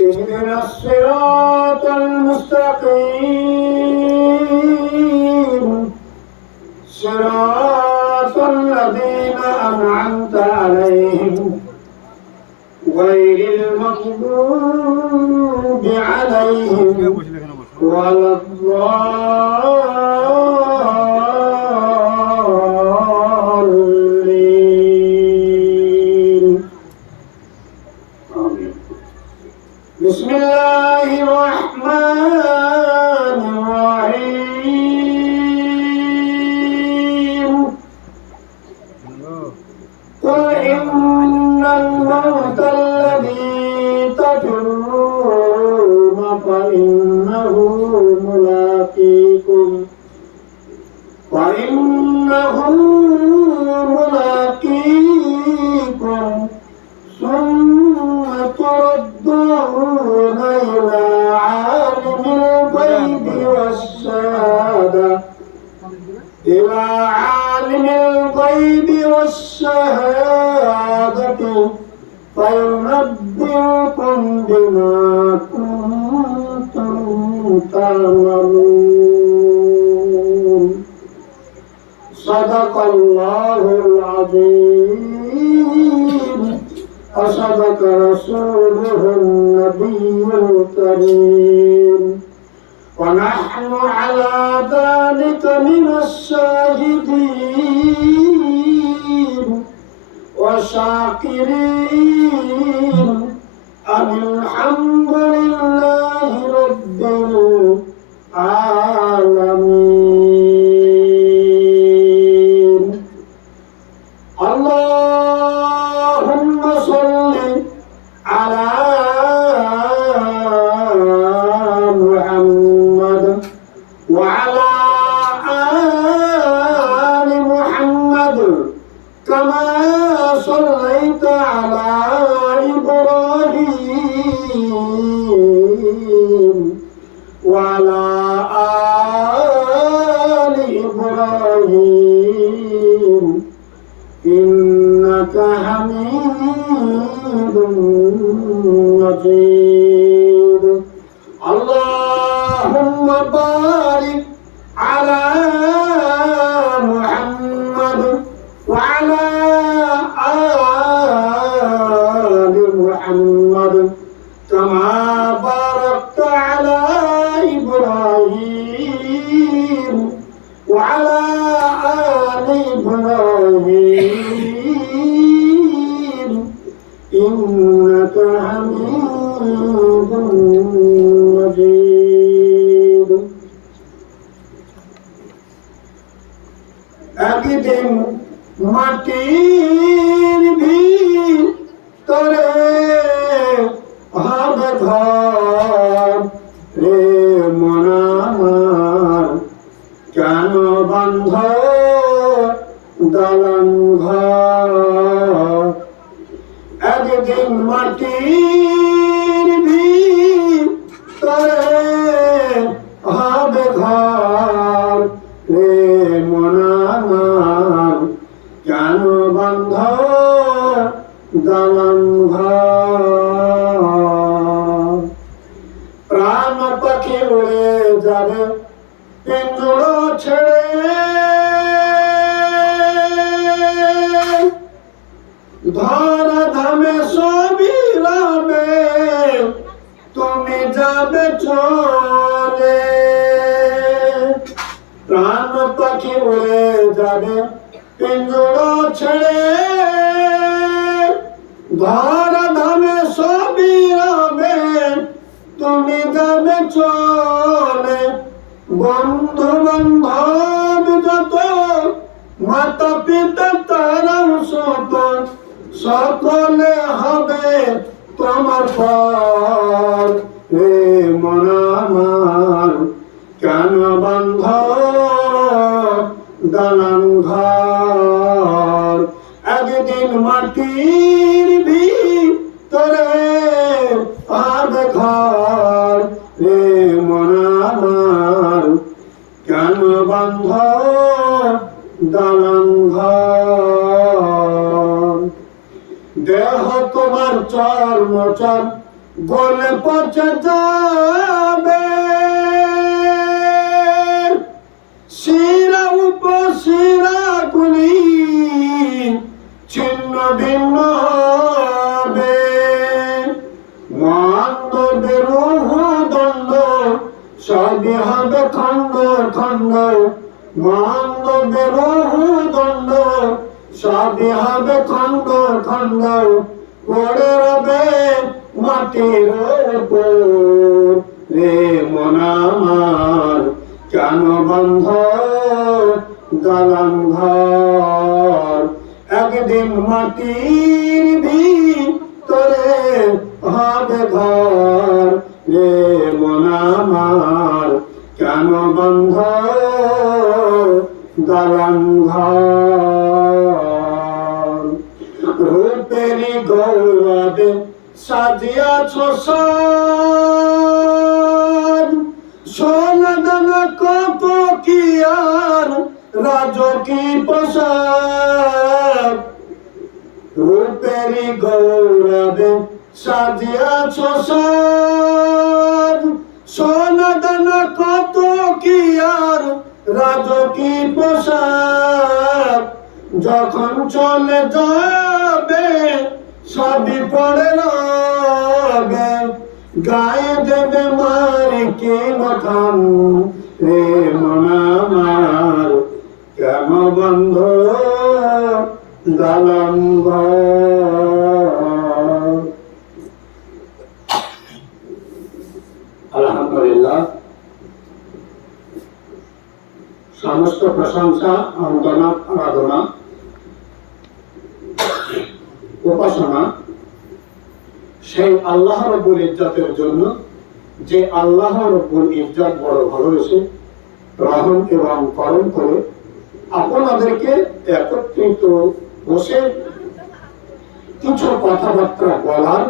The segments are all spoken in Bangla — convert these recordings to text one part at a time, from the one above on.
اهدنا الصراط المستقيم صراط الذين أنعمت عليهم غير المغضوب عليهم ولا الضالين. آمين. بسم الله الرحمن الرحيم. قل إن الموت الذي تفرون فإنه ملاقيكم ثم تردون إلى عالم الغيب والشهادة فينبئكم بما كنتم تعملون. صدق الله العظيم وصدق رسوله النبي الكريم ونحن على ذلك من الشاهدين والشاكرين. الحمد لله رب العالمين. اللهم صل على محمد وعلى آل محمد كما صليت على إبراهيم وعلى آل إبراهيم إنك حميد مجيد. اللهم بارك على محمد وعلى آل محمد كما باركت على إبراهيم وعلى آل إبراهيم إنك حميد مجيد. একদিন মাটির ভিতরে হবে ঘর রে মন আমার, কেন বন্ধ দালান ঘর। একদিন মাটির ভিতরে হবে ঘর রে মন আমার, কেন বন্ধ দালান ঘর। প্রাণ পাখি উড়ে যাবে পিঞ্জরা ছেড়ে, ধরা ধামে সবই রবে, তুমি যাবে চলে। প্রাণ পাখি উড়ে যাবে পিঞ্জরা ছেড়ে, ধরা ধামে সবই রবে, তুমি যাবে চলে। বন্ধু বান্ধব যত, মাতা পিতা তারাও শত, সকলে হবে তোমার পর রে মন আমার, কেন বন্ধ দালান ঘর। একদিন মাটির ভিতরে হবে ঘর রে মন আমার, কেন বন্ধ দালান ঘর। দেহ তোমার চর্ম চর গলে পচে যাবে শিরা উপশিরা গুলি ছিন্ন ভিন্ন হবে মানবের দণ্ড সবই হবে খণ্ড খণ্ড মানবের দণ্ড সবই হবে খণ্ড খণ্ড পড়ে রবে মাটির উপর রে মন আমার কেন বন্ধ দালান ঘর একদিন মাটির ভিতরে হবে ঘর রে মন আমার কেন বন্ধ দালান ঘর রূপেরই গৌরবে সাজিয়াছ সাজ সোনা দানা কত কি আর রাজকী পোশাক রূপেরই গৌরবে সাজিয়াছ সাজ সোনা দানা কত কি আর রাজকী পোশাক যখন চলে যাবে সবই পড়ে রবে গায়ে দেবে মার কে মাথান রে মন আমার কেন বন্ধ দালান ঘর। আলহামদুলিল্লাহ সমস্ত প্রশংসা বন্দনা আরাধনা উপাসনা সেই আল্লাহ রব্বুল ইজ্জতের জন্য যে আল্লাহ রব্বুল ইজ্জত বড় ভালোবেসে রহম এবং করম করে আপনাদেরকে একত্রিত বসে কিছু কথাবার্তা বলার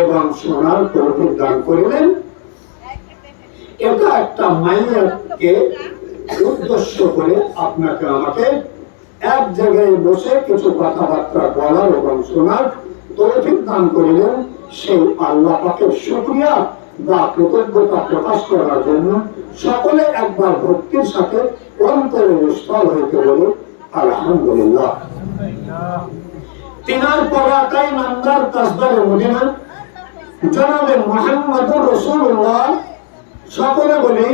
এবং শোনার তৌফিক দান করিলেন। এটা একটা মাইয়াকে উদ্দেশ্য করে আপনাকে আমাকে এক জায়গায় বসে কিছু কথাবার্তা বলার এবং শোনার তৌফিক দান করিলেন। সেই আল্লাহ পাকের শুকরিয়া বা কৃতজ্ঞতা প্রকাশ করার জন্য সকলে একবার ভক্তির সাথে অন্তরের স্থল হইতে বলে আলহামদুলিল্লাহ। তিনার পরাকায় নামদার তাসদারে মদিনা জনাবে মুহাম্মদুর রাসূলুল্লাহ সকলে বলি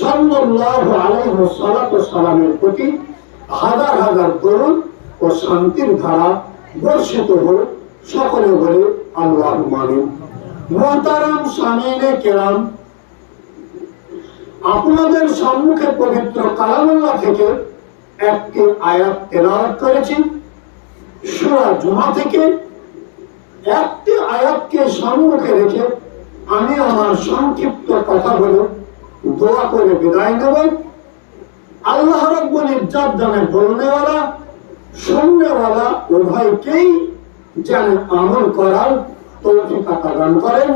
সাল্লাল্লাহু আলাইহি ওয়াসাল্লামের প্রতি হাজার হাজার দরুদ ও শান্তির ধারা বর্ষিত হোক। সকলে বলে আল্লাহুম্মা আমিন। মুহতারাম সামিনে কেরাম, আপনাদের সম্মুখে পবিত্র কালামুল্লাহ থেকে একটি আয়াত তেলাওয়াত করেছি সূরা জুমা থেকে। একটি আয়াতকে সম্মুখে রেখে আমি আমার সংক্ষিপ্ত কথা বলে দোয়া করে বিদায় নেব। আল্লাহ রাব্বুল ইজ্জত জানে বলনেওয়ালা শুননেওয়ালা উভয়কেই যেন আমল করার তৌফিক আতা দান করেন।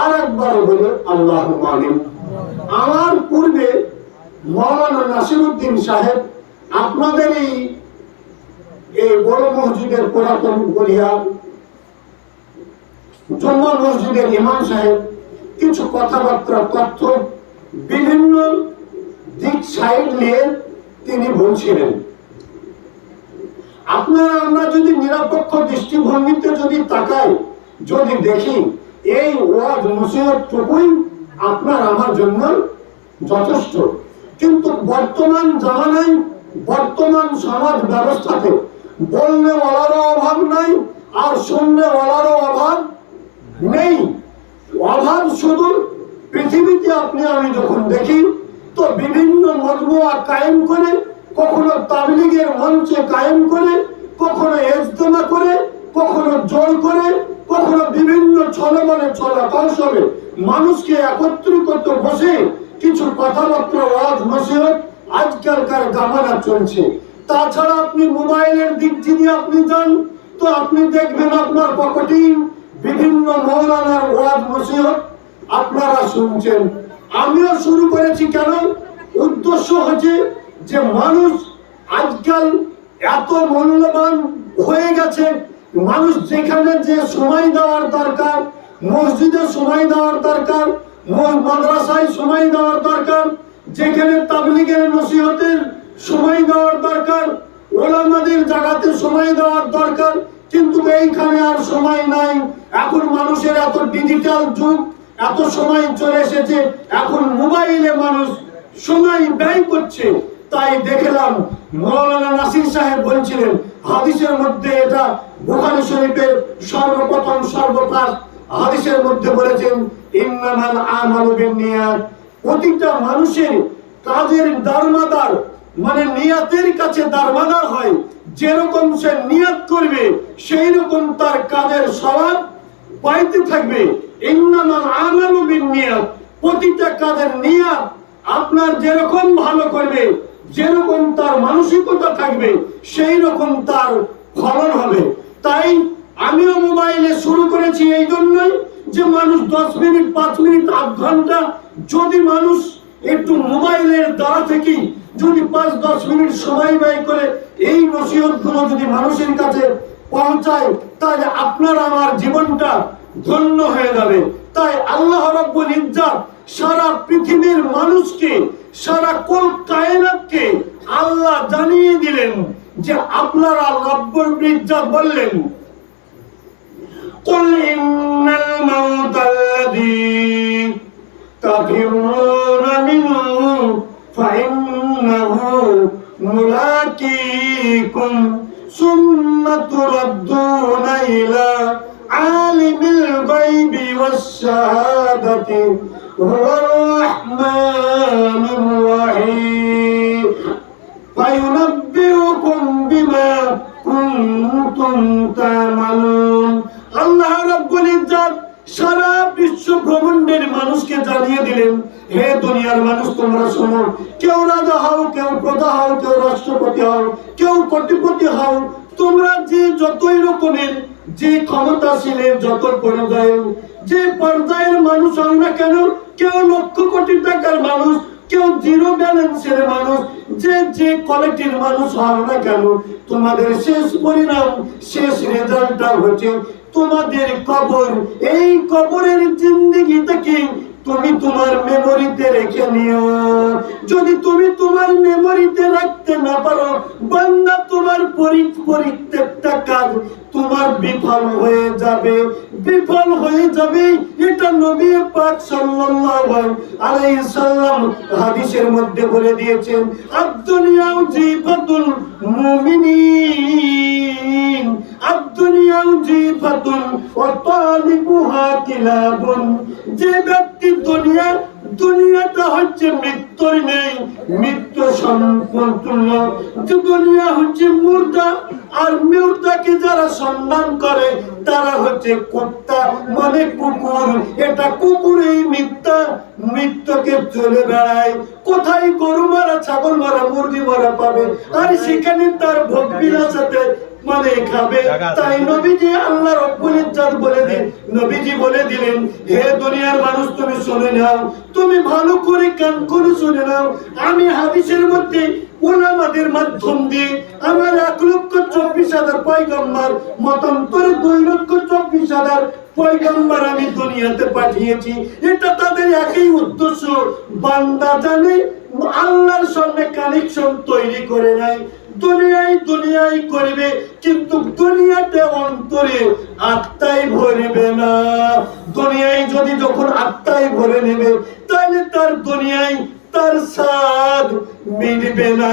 আর একবার বলে আল্লাহুম্মা আমিন। আমার পূর্বে মাওলানা নাসিরউদ্দিন সাহেব আপনাদের এই বড় মসজিদের পুরাতন গড়িয়া জুম্মা মসজিদের ইমাম সাহেব কিছু কথাবার্তা তথ্য বিভিন্ন দিক সাইড নিয়ে তিনি বলছিলেন। আপনারা আমরা যদি নিরপেক্ষ দৃষ্টিভঙ্গিতে যদি তাকাই, যদি দেখি এই ওয়াজ নসিহতটুকুই আপনার আমার জন্য যথেষ্ট। কিন্তু বর্তমান জামানায় বর্তমান সমাজ ব্যবস্থাতে বলনেওয়ালারও অভাব নাই আর শুননেওয়ালারও অভাব নেই। অভাব শুধু পৃথিবীতে আপনি আমি যখন দেখি তো বিভিন্ন মজমুয়া কায়েম করে, কখনো তাবলীগের মঞ্চে কায়েম করে, কখনো ইজতেমা করে, কখনো জোর করে, কখনো বিভিন্ন ছলবলে ছলা কৌশলে মানুষকে একত্রিত করতে বসে কিছু কথাবার্তা ওয়াজ নসিহত আজকালকার জামানা চলছে। তাছাড়া আপনি মোবাইলের দিক যদি আপনি যান তো আপনি দেখবেন আপনার পকেটেই বিভিন্ন মৌলানার ওয়াজ নসিহত আপনারা শুনছেন। আমিও শুরু করেছি। কেন? উদ্দেশ্য হচ্ছে যে মানুষ আজকাল এত মূল্যবান হয়ে গেছে, মানুষ যেখানে যে সময় দেওয়ার দরকার, মসজিদে সময় দেওয়ার দরকার, মাদ্রাসায় সময় দেওয়ার দরকার, যেখানে তাবলীগের নসিহতের সময় দেওয়ার দরকার, ওলামাদের জায়গাতে সময় দেওয়ার দরকার, কিন্তু এইখানে আর সময় নাই। এখন মানুষের এত ডিজিটাল যুগ, এত সময় চলে এসেছে, এখন মোবাইলে মানুষ সময় ব্যয় করছে। তাই দেখলাম মাওলানা নাসির সাহেব বলছিলেন, হাদিসের মধ্যে এটা বুখারী শরীফের সর্বপ্রথম সর্বপ্রাস হাদিসের মধ্যে বলেছেন, ইন্নামাল আমালু বিন্নিয়াত, প্রতিটা মানুষের কাজের দারমাদার মানে নিয়াতের কাছে দারমাদার হয়। যেরকম সে নিয়াত করবে সেই রকম তার কাজের সওয়াব পাইতে থাকবে। ইন্নামাল আমালু বিন্নিয়াত, প্রতিটা কাজের নিয়াত আপনার যেরকম ভালো করবে, যেরকম তার মানসিকতা থাকবে, সেই রকম তার ফলন হবে। তাই আমিও মোবাইলে শুরু করেছি এই জন্যই যে মানুষ 10 মিনিট 5 মিনিট আধ ঘন্টা যদি মানুষ একটু মোবাইলের দ্বারা থেকে যদি 5-10 মিনিট সময় ব্যয় করে এই নসিহতগুলো যদি মানুষের কাছে পৌঁছায়, তাহলে আপনার আমার জীবনটা ধন্য হয়ে যাবে। তাই আল্লাহ রাব্বুল ইজ্জত সারা পৃথিবীর মানুষকে, সারা কুল কায়নাতকে আল্লাহ জানিয়ে দিলেন যে আপনারা রাব্বুল ইজ্জত বললেন, কুল ইন্নাল মাউতাল্লাযী তাফিরুনা মিনহু ফাইন্নাহু মুলাকীকুম সুম্মা তুরাদ্দুনা ইলা আলিমিল গায়বি ওয়াস শাহাদাতি হুয়ার রাহমানুর রাহিম ফায়ুনাব্বিউকুম বিমা কুনতুম তা'মালুন। আল্লাহ রাব্বুল ইজ্জত সারা বিশ্ব ব্রহ্মাণ্ডের মানুষকে জানিয়ে দিলেন, হে দুনিয়ার মানুষ তোমরা শোনো, কেউ রাজা হও, কেউ প্রজা হও, কেউ রাষ্ট্রপতি হও, কেউ কোটিপতি হও, তোমরা যে যতই রকমের যে ক্ষমতাশীলের যত পর্যায়ে যে পর্যায়ের মানুষ হও না কেন, কেউ লক্ষ কোটি টাকার মানুষ, কেউ জিরো ব্যালেন্সের মানুষ, যে যে কোয়ালিটির মানুষ হও না কেন, তোমাদের শেষ পরিণাম, শেষ রেজাল্টটা হচ্ছে তোমাদের কবর। এই কবরের জিন্দেগিটাকে তুমি তোমার মেমোরিতে রেখে নিও। যদি তুমি তোমার মেমোরিতে রাখতে না পারো, বান্দা তোমার প্রত্যেকটা কাজ তোমার বিফল হয়ে যাবে, বিফল হয়ে যাবে। এটা নবী পাক সাল্লাল্লাহু আলাইহি সাল্লাম হাদিসের মধ্যে বলে দিয়েছেন, আদ-দুনিয়াউ জিফাতুল মুমিনিন, আদ-দুনিয়াউ জিফাতুন ওয়া তালিবুহা কিলাবুন। যে ব্যক্তি দুনিয়াটা হচ্ছে মৃত্যুর নেই, মৃত্যু সম্পূর্ণ। যে দুনিয়া হচ্ছে মুর্দা, আর মুর্দাকে যারা সম্মান করে তারা হচ্ছে কুত্তা মানে কুকুর। এটা কুকুর এই মৃত্যুকে চলে বেড়ায়। কোথায় গরু মারা, ছাগল মারা, মুরগি মারা পাবে, আর সেখানে তার ভোগ বিলাসিতে মানে খাবে। তাই নবীজি আল্লাহ রাব্বুল ইজ্জত নবীজি বলে দিলেন, হে দুনিয়ার মানুষ তুমি শুনে নাও, তুমি ভালো করে কান করে শুনে নাও। আমি হাদিসের মধ্যে উলামাদের মাধ্যম দিয়ে আমার 1,24,000 পয়গম্বর মতান্তরে 2,24,000 পয়গম্বর আমি দুনিয়াতে পাঠিয়েছি। এটা তাদের একই উদ্দেশ্য, বান্দা জানে আল্লাহর সঙ্গে কানেকশন তৈরি করে নাই। দুনিয়ায় করবে, কিন্তু দুনিয়াতে অন্তরে আত্মায় ভরবে না। দুনিয়ায় যদি যখন আত্মায় ভরে নেবে, তাহলে তার দুনিয়ায় তার স্বাদ মিটবে না।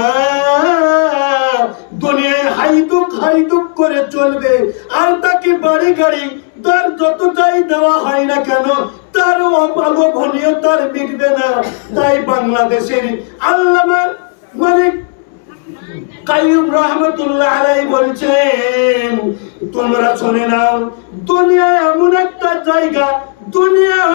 দুনিয়ায় হাইদুক করে চলবে, আর তাকে বাড়ি গাড়ি তার যতটাই দেওয়া হয় না কেন, তার অভাবনীয় তার মিটবে না। তাই বাংলাদেশের আল্লামা মানে কাইয়ুম রহমতুল্লাহ আলাইহি বলছেন, তোমরা শুনে নাও, দুনিয়া এমন একটা জায়গা, দুনিয়া